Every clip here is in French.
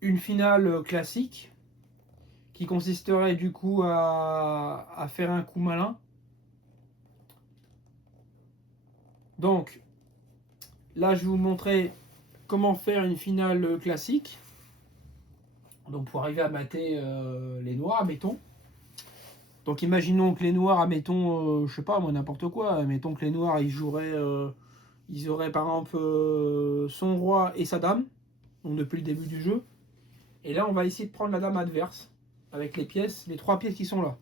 une finale classique qui consisterait du coup à faire un coup malin. Donc là, je vais vous montrer comment faire une finale classique. Donc pour arriver à mater les noirs, mettons. Donc imaginons que les noirs, admettons, je sais pas moi, n'importe quoi, admettons que les noirs, ils auraient par exemple son roi et sa dame, donc depuis le début du jeu. Et là, on va essayer de prendre la dame adverse, avec les pièces, les 3 pièces qui sont là.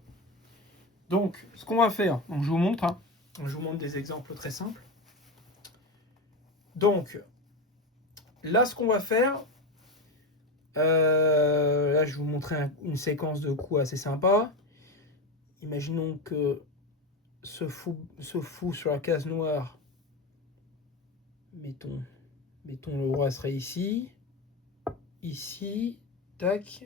Donc, ce qu'on va faire, donc je vous montre, hein, je vous montre des exemples très simples. Donc, là, ce qu'on va faire, là, je vais vous montrer une séquence de coups assez sympa. Imaginons que ce fou sur la case noire, mettons, mettons le roi serait ici, ici, tac.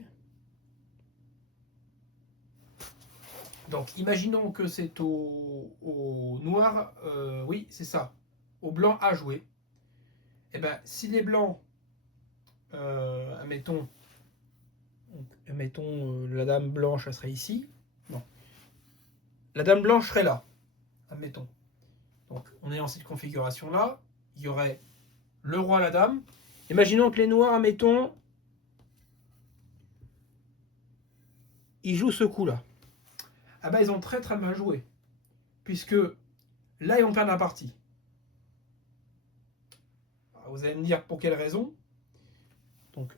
Donc, imaginons que c'est au noir, oui, c'est ça, au blanc à jouer. Et bien, si les blancs, admettons, la dame blanche, elle serait ici. Non. La dame blanche serait là, admettons. Donc, on est dans cette configuration-là. Il y aurait le roi, la dame. Imaginons que les noirs, admettons, ils jouent ce coup-là. Ah ben, ils ont très très mal joué. Puisque là, ils vont perdre la partie. Alors, vous allez me dire pour quelle raison. Donc,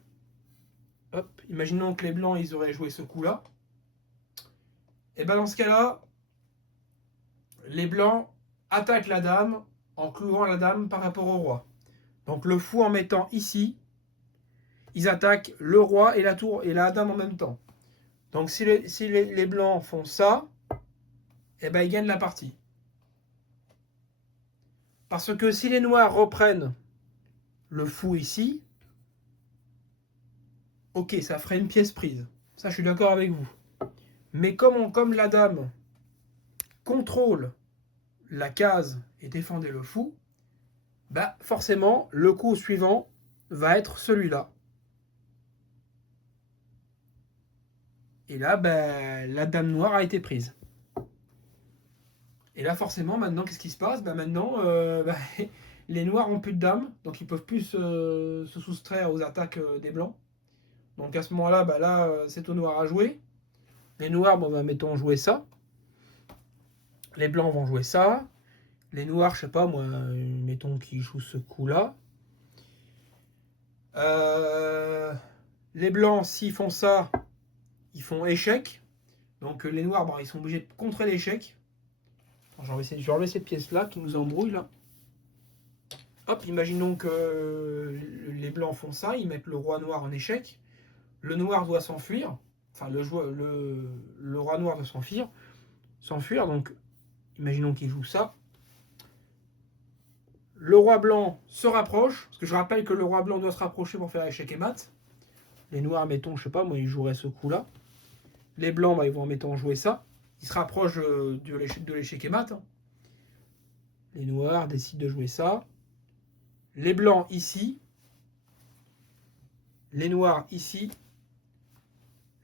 hop, imaginons que les blancs, ils auraient joué ce coup-là. Et ben, dans ce cas-là, les blancs attaquent la dame en clouant la dame par rapport au roi. Donc le fou en mettant ici, ils attaquent le roi et la tour et la dame en même temps. Donc si les blancs font ça, eh ben ils gagnent la partie. Parce que si les noirs reprennent le fou ici, ok, ça ferait une pièce prise. Ça, je suis d'accord avec vous. Mais comme la dame contrôle la case et défendait le fou, bah forcément, le coup suivant va être celui-là. Et là, bah, la dame noire a été prise. Et là, forcément, maintenant, qu'est-ce qui se passe? Bah, maintenant, les noirs ont plus de dames, donc ils peuvent plus se soustraire aux attaques des blancs. Donc à ce moment-là, bah, là, c'est aux noirs à jouer. Les noirs, bon, bah, mettons, jouer ça. Les blancs vont jouer ça. Les noirs, je sais pas, moi, mettons qu'ils jouent ce coup-là. Euh, les blancs, s'ils font ça, ils font échec. Donc les noirs, bon, ils sont obligés de contrer l'échec. Je vais enlever cette pièce-là qui nous embrouille, là. Hop, imaginons que les blancs font ça, ils mettent le roi noir en échec. Le noir doit s'enfuir. Enfin, le roi noir doit s'enfuir. Donc, imaginons qu'il joue ça. Le roi blanc se rapproche. Parce que je rappelle que le roi blanc doit se rapprocher pour faire échec et mat. Les noirs, mettons, je sais pas, moi, ils joueraient ce coup-là. Les blancs, bah, ils vont, mettons, jouer ça. Ils se rapprochent de l'échec et mat. Les noirs décident de jouer ça. Les blancs ici. Les noirs ici.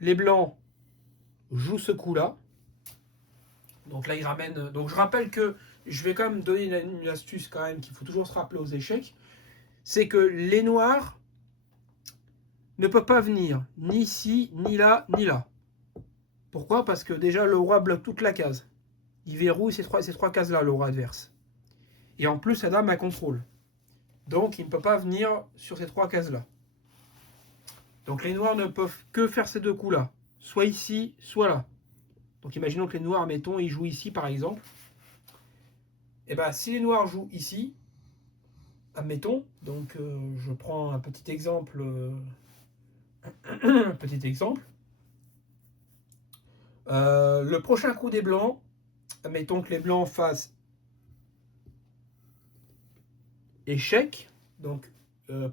Les blancs jouent ce coup-là. Donc là, il ramène. Donc je rappelle que je vais quand même donner une astuce quand même qu'il faut toujours se rappeler aux échecs. C'est que les noirs ne peuvent pas venir ni ici, ni là, ni là. Pourquoi? Parce que déjà le roi bloque toute la case. Il verrouille ces trois cases-là, le roi adverse. Et en plus, la dame a contrôle. Donc il ne peut pas venir sur ces 3 cases-là. Donc les noirs ne peuvent que faire ces 2 coups-là. Soit ici, soit là. Donc imaginons que les noirs, mettons, ils jouent ici par exemple. Et bien si les noirs jouent ici, admettons, donc je prends un petit exemple. Petit exemple. Le prochain coup des blancs, admettons que les blancs fassent échec. Donc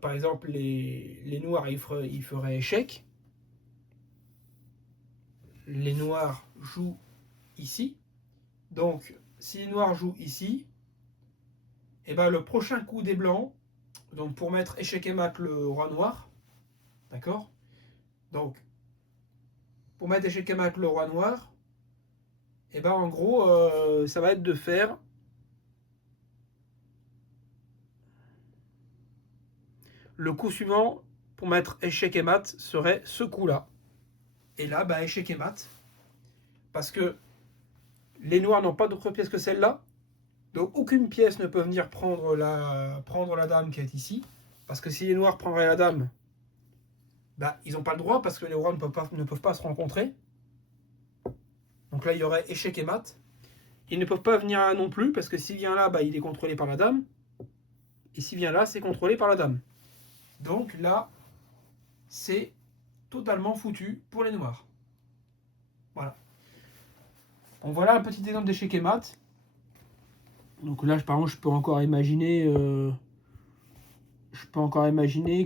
par exemple les noirs ils feraient échec. Les noirs jouent ici. Donc si les noirs jouent ici, et ben le prochain coup des blancs, donc pour mettre échec et mat le roi noir, d'accord, Donc, pour mettre échec et mat le roi noir, et ben en gros, ça va être de faire le coup suivant pour mettre échec et mat serait ce coup-là. Et là, bah, échec et mat. Parce que les noirs n'ont pas d'autre pièce que celle-là. Donc aucune pièce ne peut venir prendre la dame qui est ici. Parce que si les noirs prendraient la dame, bah, ils n'ont pas le droit parce que les rois ne peuvent pas se rencontrer. Donc là, il y aurait échec et mat. Ils ne peuvent pas venir là non plus parce que s'il vient là, bah, il est contrôlé par la dame. Et s'il vient là, c'est contrôlé par la dame. Donc là, c'est totalement foutu pour les noirs. Voilà. Donc voilà un petit exemple d'échec et mat. Donc là, par exemple, je peux encore imaginer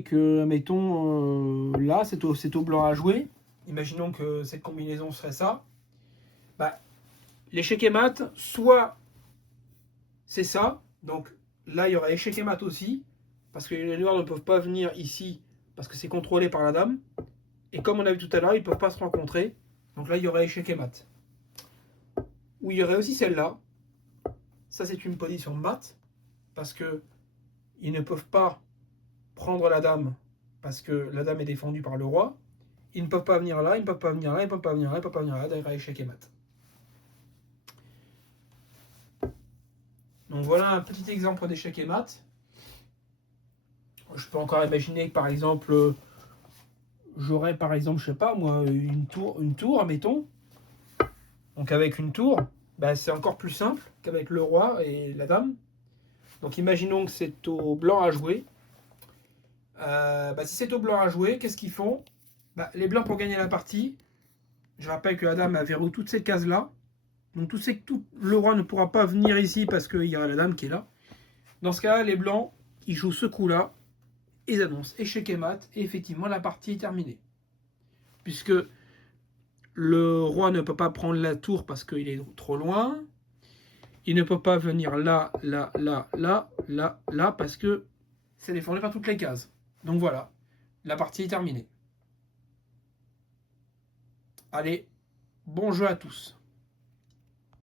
que, mettons, là, c'est au blanc à jouer. Imaginons que cette combinaison serait ça. Bah, l'échec et mat, soit c'est ça. Donc là, il y aurait échec et mat aussi. Parce que les noirs ne peuvent pas venir ici parce que c'est contrôlé par la dame. Et comme on a vu tout à l'heure, ils ne peuvent pas se rencontrer. Donc là, il y aurait échec et mat. Ou il y aurait aussi celle-là. Ça, c'est une position mat. Parce que ils ne peuvent pas prendre la dame. Parce que la dame est défendue par le roi. Ils ne peuvent pas venir là, ils ne peuvent pas venir là, ils ne peuvent pas venir là, ils ne peuvent pas venir là. D'ailleurs, échec et mat. Donc voilà un petit exemple d'échec et mat. Je peux encore imaginer que par exemple, j'aurais par exemple, je sais pas moi, une tour, mettons. Donc avec une tour, bah, c'est encore plus simple qu'avec le roi et la dame. Donc imaginons que c'est au blanc à jouer. Bah, si c'est au blanc à jouer, qu'est-ce qu'ils font? Bah, les blancs pour gagner la partie, je rappelle que la dame a verrouillé toutes ces cases-là. Donc le roi ne pourra pas venir ici parce qu'il y a la dame qui est là. Dans ce cas-là, les blancs, ils jouent ce coup-là, ils annoncent échec et mat, et effectivement la partie est terminée. Puisque le roi ne peut pas prendre la tour parce qu'il est trop loin. Il ne peut pas venir là, là, là, là, là, là, parce que c'est défendu par toutes les cases. Donc voilà, la partie est terminée. Allez, bon jeu à tous.